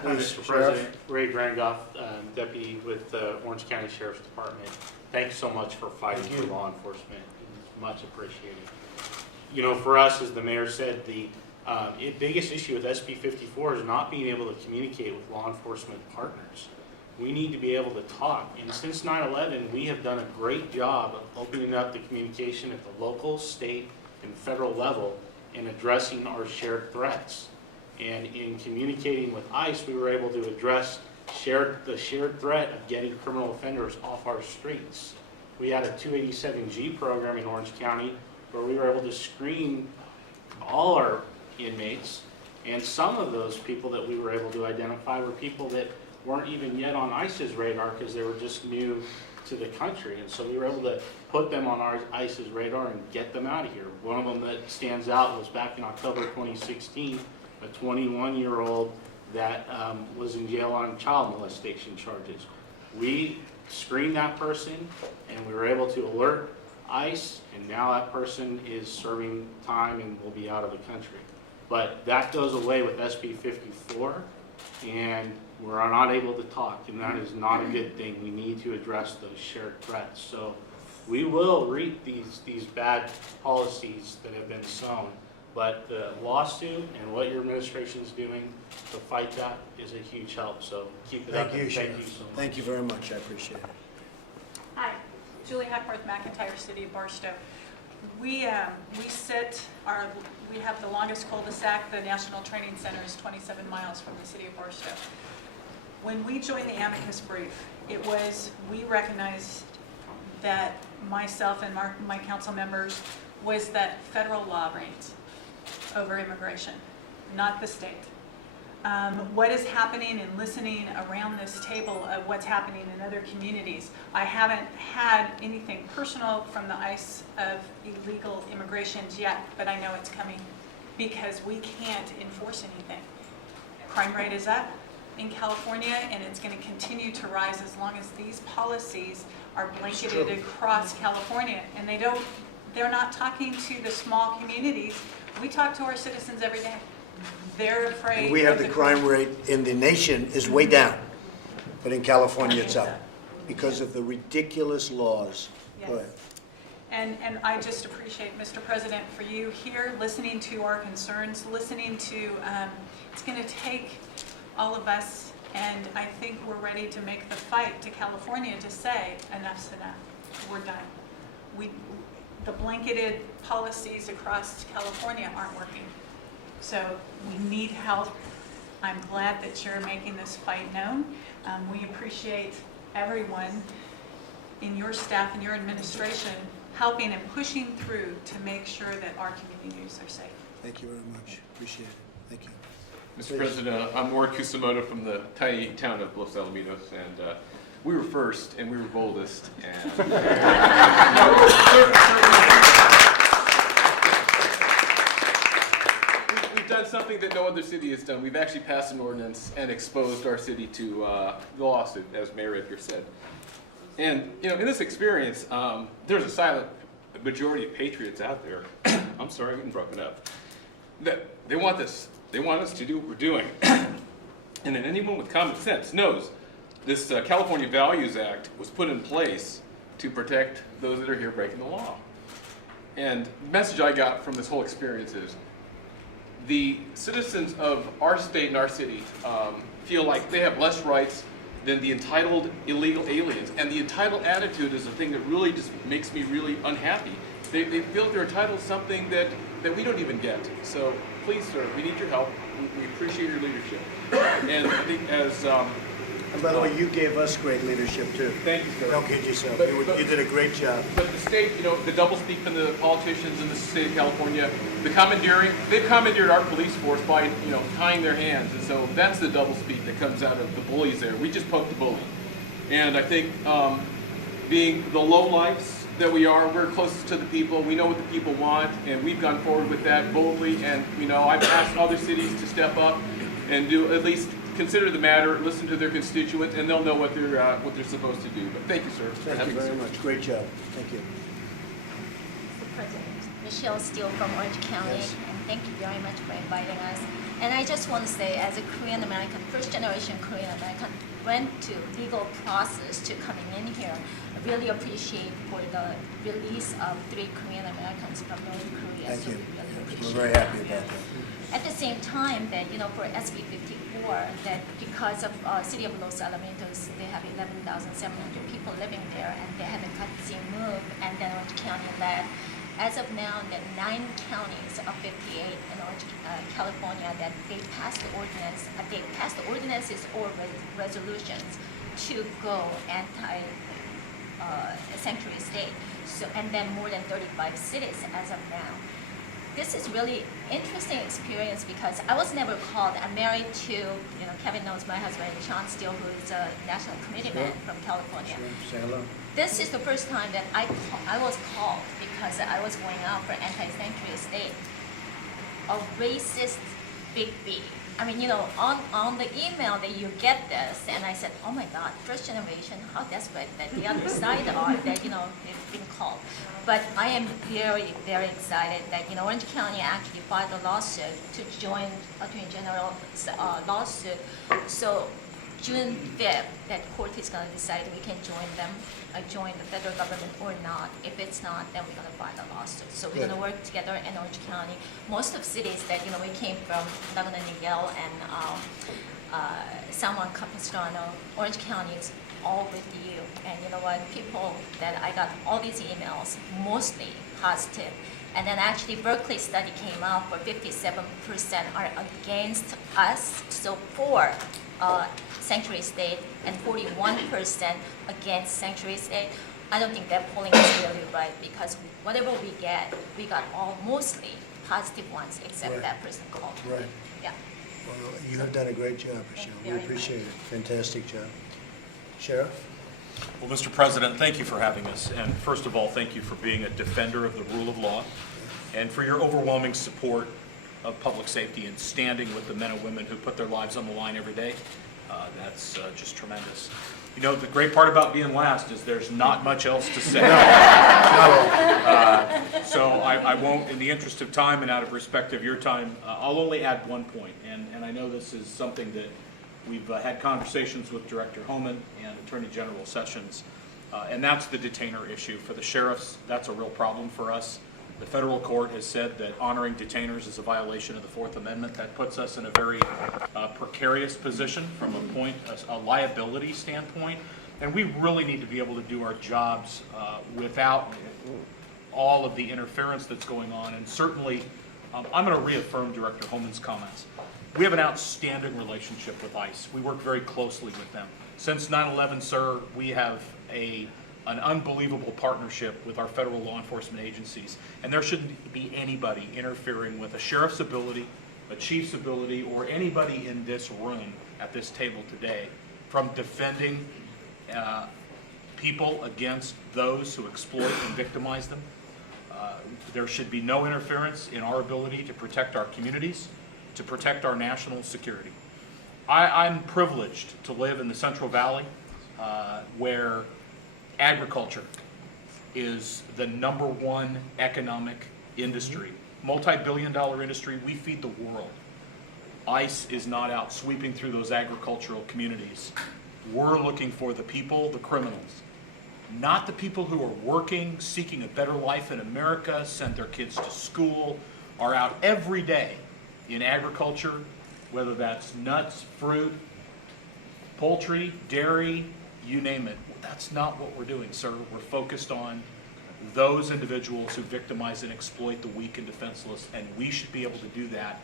Mr. President, Ray Grangoff, Deputy with the Orange County Sheriff's Department. Thanks so much for fighting for law enforcement. It's much appreciated. You know, for us, as the mayor said, the biggest issue with SB 54 is not being able to communicate with law enforcement partners. We need to be able to talk. And since 9/11, we have done a great job of opening up the communication at the local, state, and federal level and addressing our shared threats. And in communicating with ICE, we were able to address the shared threat of getting criminal offenders off our streets. We had a 287G program in Orange County where we were able to screen all our inmates, and some of those people that we were able to identify were people that weren't even yet on ICE's radar because they were just new to the country. And so we were able to put them on our ICE's radar and get them out of here. One of them that stands out was back in October 2016, a 21-year-old that was in jail on child molestation charges. We screened that person and we were able to alert ICE, and now that person is serving time and will be out of the country. But that goes away with SB 54, and we're not able to talk, and that is not a good thing. We need to address those shared threats. So we will reap these bad policies that have been sown, but the lawsuit and what your administration is doing to fight that is a huge help. So keep it up. Thank you, Thank Sheriff. you so much. Thank you very much. I appreciate it. Hi, Julie Hackworth, McIntyre, City of Barstow. We have the longest cul-de-sac. The National Training Center is 27 miles from the City of Barstow. When we joined the amicus brief, we recognized that myself and my council members was that federal law reigns over immigration, not the state. What is happening and listening around this table of what's happening in other communities, I haven't had anything personal from the ICE of illegal immigrations yet, but I know it's coming because we can't enforce anything. Crime rate is up in California, and it's going to continue to rise as long as these policies are blanketed across California. And they're not talking to the small communities. We talk to our citizens every day. They're afraid. And we have of the crime rate in the nation is way down, but in California it's up because of the ridiculous laws. Yes. Go ahead. And I just appreciate, Mr. President, for you here, listening to our concerns, listening to, it's going to take all of us, and I think we're ready to make the fight to California to say, enough's enough, we're done. The blanketed policies across California aren't working. So we need help. I'm glad that you're making this fight known. We appreciate everyone in your staff and your administration helping and pushing through to make sure that our communities are safe. Thank you very much. Appreciate it. Thank you. Mr. President, I'm Ward Kusamoto from the tiny town of Los Alamitos, and we were first and we were boldest. And we've done something that no other city has done. We've actually passed an ordinance and exposed our city to the lawsuit, as Mayor Edgar said. And in this experience, there's a silent majority of patriots out there. I'm sorry, I'm getting broken up. That they want this. They want us to do what we're doing. And then anyone with common sense knows this California Values Act was put in place to protect those that are here breaking the law. And the message I got from this whole experience is the citizens of our state and our city feel like they have less rights than the entitled illegal aliens. And the entitled attitude is the thing that really just makes me really unhappy. They feel they're entitled to something that we don't even get. So please, sir, we need your help. We appreciate your leadership. And I think as... and by the way, you gave us great leadership too. Thank you, sir. Don't kid yourself. You did a great job. But the state, the doublespeak from the politicians in the state of California, the commandeering, they've commandeered our police force by, tying their hands. And so that's the doublespeak that comes out of the bullies there. We just poked the bully. And I think being the lowlifes that we are, we're closest to the people. We know what the people want, and we've gone forward with that boldly. And, I've asked other cities to step up and do at least consider the matter, listen to their constituents, and they'll know what they're supposed to do. But thank you, sir. Thank you very much. Great job. Thank you. Mr. President, Michelle Steele from Orange County, Yes. and thank you very much for inviting us. And I just want to say, as a Korean American, first generation Korean American, went to legal process to coming in here. I really appreciate for the release of 3 Korean Americans from North Korea. Thank so you. we really We're appreciate very that. happy about that. At the same time, that for SB 54, that because of City of Los Alamitos, they have 11,700 people living there, and they haven't seen move, and then Orange County led. As of now, that 9 counties of 58 in California that they passed the ordinance. They passed the ordinances or resolutions to go anti-sanctuary state. So, and then more than 35 cities as of now. this is really interesting experience because I was never called. I'm married to, Kevin knows my husband, Sean Steele, who is a national committee man from California. Sure, say hello. This is the first time that I was called because I was going out for anti-sanctuary state. A racist big B. I mean, on the email that you get this, and I said, oh my God, first generation, how desperate that the other side are that, they've been called. But I am very, very excited that, Orange County actually filed a lawsuit to join Attorney General's lawsuit. So June 5th, that court is going to decide we can join the federal government or not. If it's not, then we're going to file a lawsuit. So we're going to work together in Orange County. Most of cities that we came from, Laguna Niguel and San Juan Capistrano, Orange County is all with you. And you know what? People that I got all these emails, mostly positive. And then actually Berkeley study came out where 57% are against us. So for sanctuary state and 41% against sanctuary state. I don't think that polling is really right because whatever we get, we got all mostly positive ones except Right. that person called. Right. Yeah. Well, you have done a great job, Michelle. We appreciate it. Fantastic job. Sheriff? Well, Mr. President, thank you for having us. And first of all, thank you for being a defender of the rule of law and for your overwhelming support of public safety and standing with the men and women who put their lives on the line every day. That's just tremendous. The great part about being last is there's not much else to say. So I won't, in the interest of time and out of respect of your time, I'll only add one point. And I know this is something that we've had conversations with Director Homan and Attorney General Sessions, and that's the detainer issue. For the sheriffs, that's a real problem for us. The federal court has said that honoring detainers is a violation of the Fourth Amendment. That puts us in a very precarious position from a liability standpoint. And we really need to be able to do our jobs without all of the interference that's going on. And certainly, I'm going to reaffirm Director Homan's comments. We have an outstanding relationship with ICE. We work very closely with them. Since 9/11, sir, we have an unbelievable partnership with our federal law enforcement agencies. And there shouldn't be anybody interfering with a sheriff's ability, a chief's ability, or anybody in this room at this table today from defending people against those who exploit and victimize them. There should be no interference in our ability to protect our communities, to protect our national security. I'm privileged to live in the Central Valley where agriculture is the #1 economic industry, multi-billion-dollar industry. We feed the world. ICE is not out sweeping through those agricultural communities. We're looking for the people, the criminals, not the people who are working, seeking a better life in America, send their kids to school, are out every day in agriculture, whether that's nuts, fruit, poultry, dairy, you name it. That's not what we're doing, sir. We're focused on those individuals who victimize and exploit the weak and defenseless, and we should be able to do that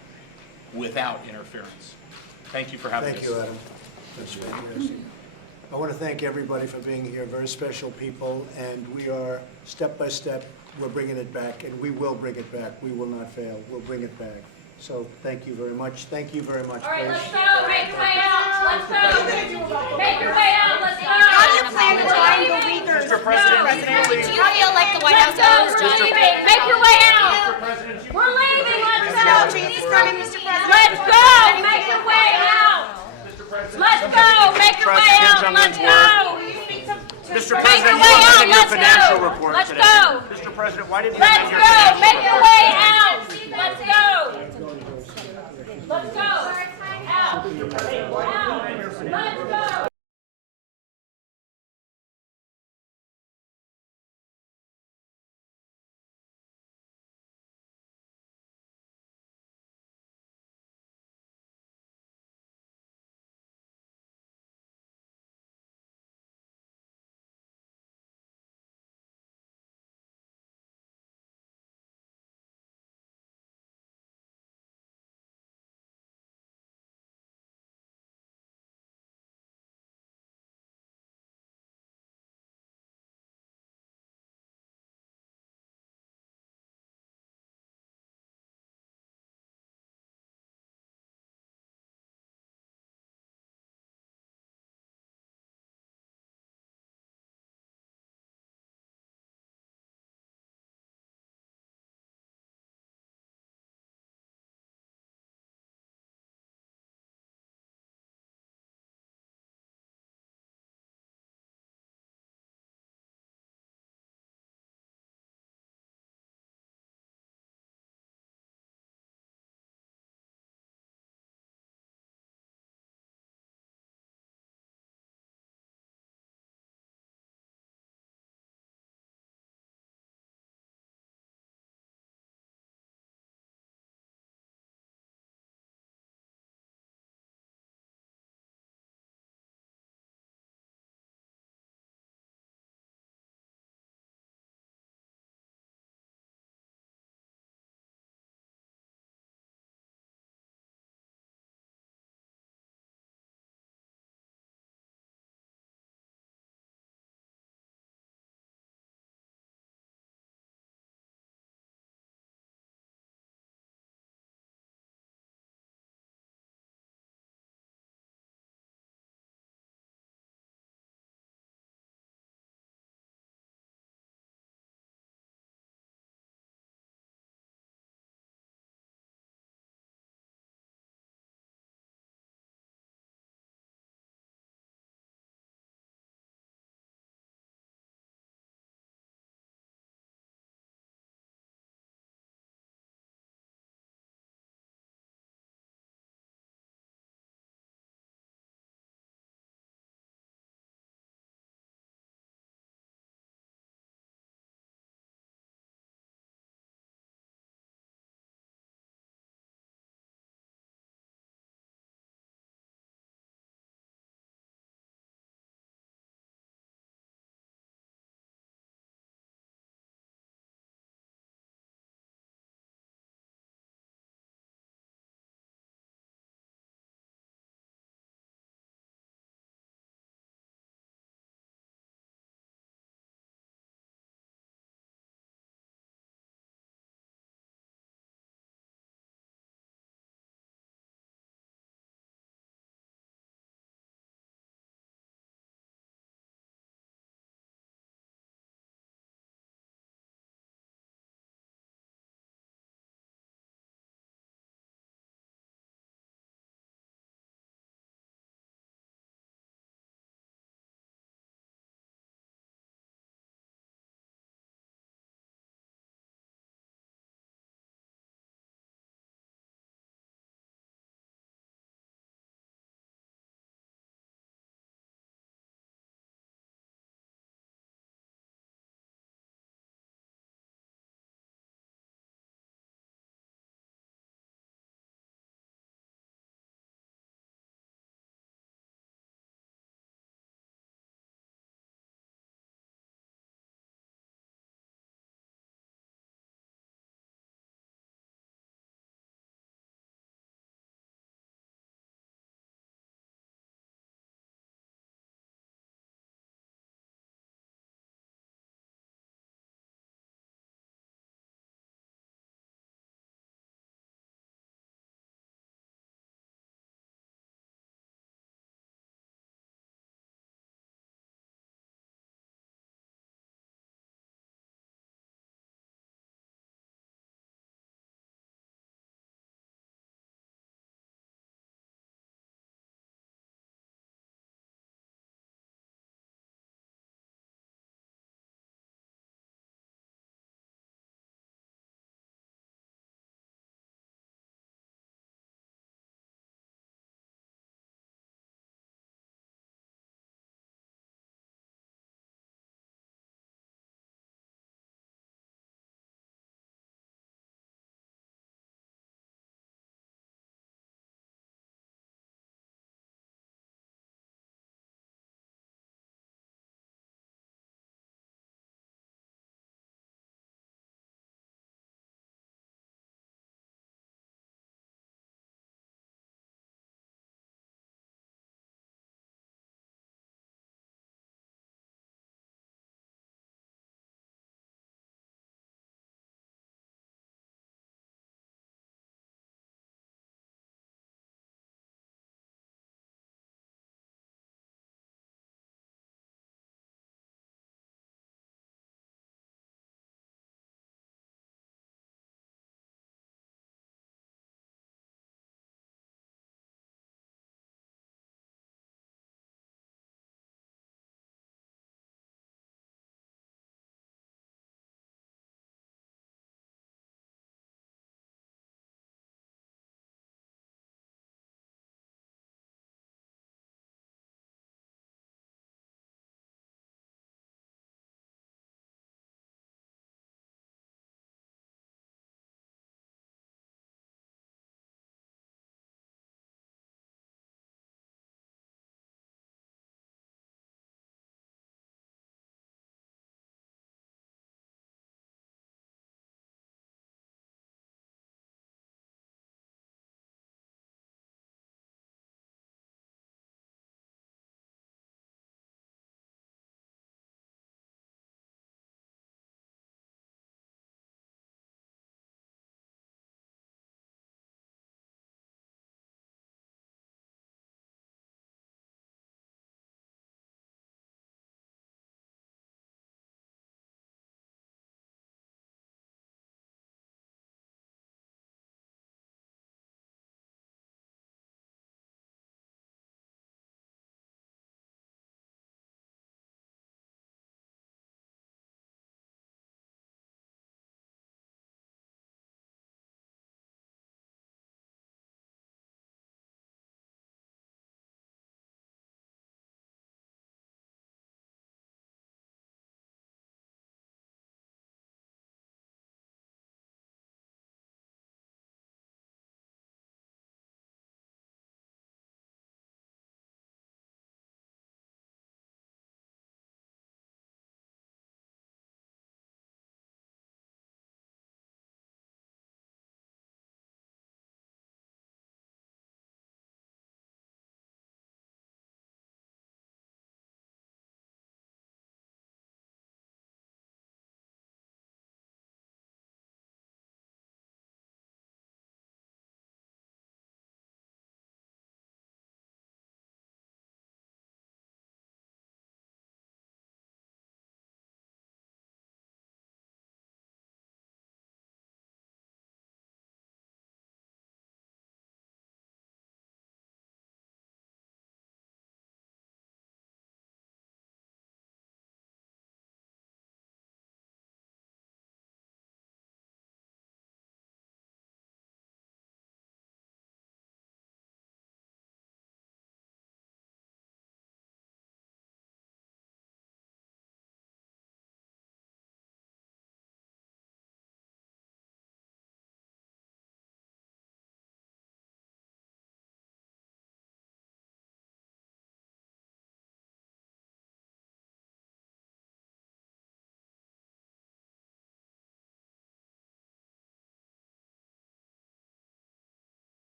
without interference. Thank you for having us. Thank you, Adam. That's fantastic. I want to thank everybody for being here, very special people, and we are, step by step, we're bringing it back, and we will bring it back. We will not fail. We'll bring it back. So thank you very much. Thank you very much. All right, please. let's go. Make your way out. Let's go. Make your way out. Let's go. How do you plan to join the leaders? Mr. President, Do you feel like the White House owes John? Make your way out. We're leaving. Let's go. Please come in, Mr. President. Let's go. Make your way out. Let's go. Make your way out. Let's go. Mr. Make President, your you way don't out. have your Let's financial go. report Let's today. go. Mr. President, why didn't you Let's have your go. financial Make your report? way out. Let's go. Let's go. Out. Out. Let's go.